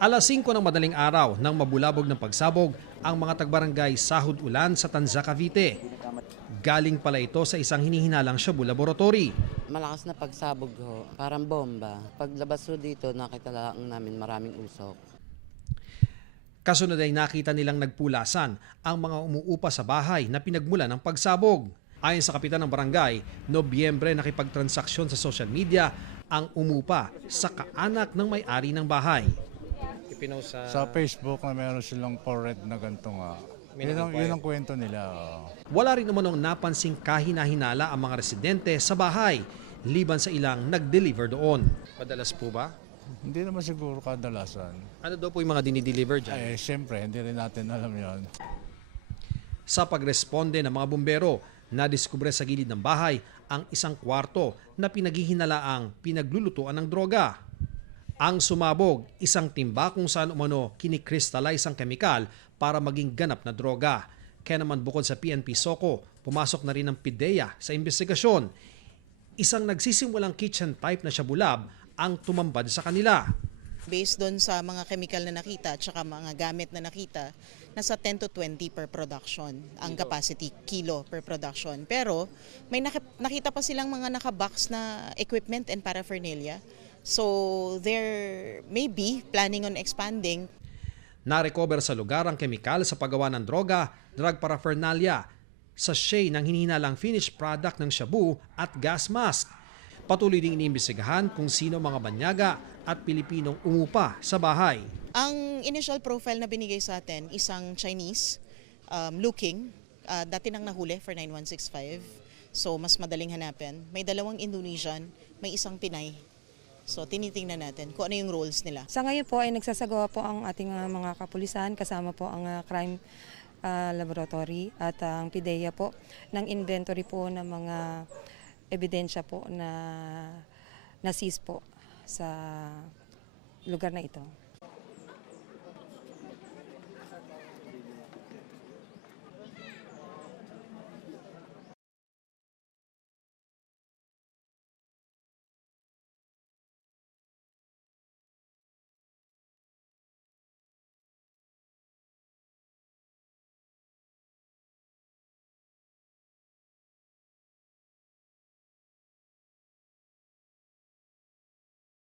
Alas 5 ng madaling araw nang mabulabog ng pagsabog ang mga tagbarangay Sahod Ulan sa Tanza, Cavite. Galing pala ito sa isang hinihinalang Shabu Laboratory. Malakas na pagsabog ho, parang bomba. Paglabas ho dito, nakita lang namin maraming usok. Kasunod ay nakita nilang nagpulasan ang mga umuupa sa bahay na pinagmulan ng pagsabog. Ayon sa kapitan ng barangay, Nobyembre nakipagtransaksyon sa social media ang umupa sa kaanak ng may-ari ng bahay. Sa Facebook na meron silang for rent na ganito nga. Yun ang kwento nila. Wala rin naman napansing kahina-hinala ang mga residente sa bahay, liban sa ilang nag-deliver doon. Madalas po ba? Hindi naman siguro kadalasan. Ano daw po yung mga dinideliver dyan? Siyempre, hindi rin natin alam yon. Sa pagresponde ng mga bumbero, nadiskubre sa gilid ng bahay ang isang kwarto na pinaghihinalaang pinaglulutuan ng droga. Ang sumabog, isang timba kung saan umano kinikrystallize ang kemikal para maging ganap na droga. Kaya naman bukod sa PNP Soco, pumasok na rin ang PIDEA sa investigasyon. Isang nagsisimulang kitchen type na Shabu Lab ang tumambad sa kanila. Based doon sa mga chemical na nakita at saka mga gamit na nakita, nasa 10 to 20 per production ang capacity, kilo per production. Pero may nakita pa silang mga nakabox na equipment and paraphernalia. So there may be planning on expanding. Na-recover sa lugar ang kemikal sa paggawa ng droga, drug paraphernalia, sachet ng hinihinalang finished product ng shabu at gas mask. Patuloy ding iniimbestigahan kung sino mga banyaga at Pilipinong umupa sa bahay. Ang initial profile na binigay sa atin, isang Chinese looking, dati nang nahuli for 9165. So mas madaling hanapin. May dalawang Indonesian, may isang Pinay. So tinitingnan natin kung ano yung roles nila. Sa ngayon po ay nagsasagawa po ang ating mga kapulisan, kasama po ang crime laboratory at ang PIDEA po ng inventory po ng mga ebidensya po na seize po sa lugar na ito.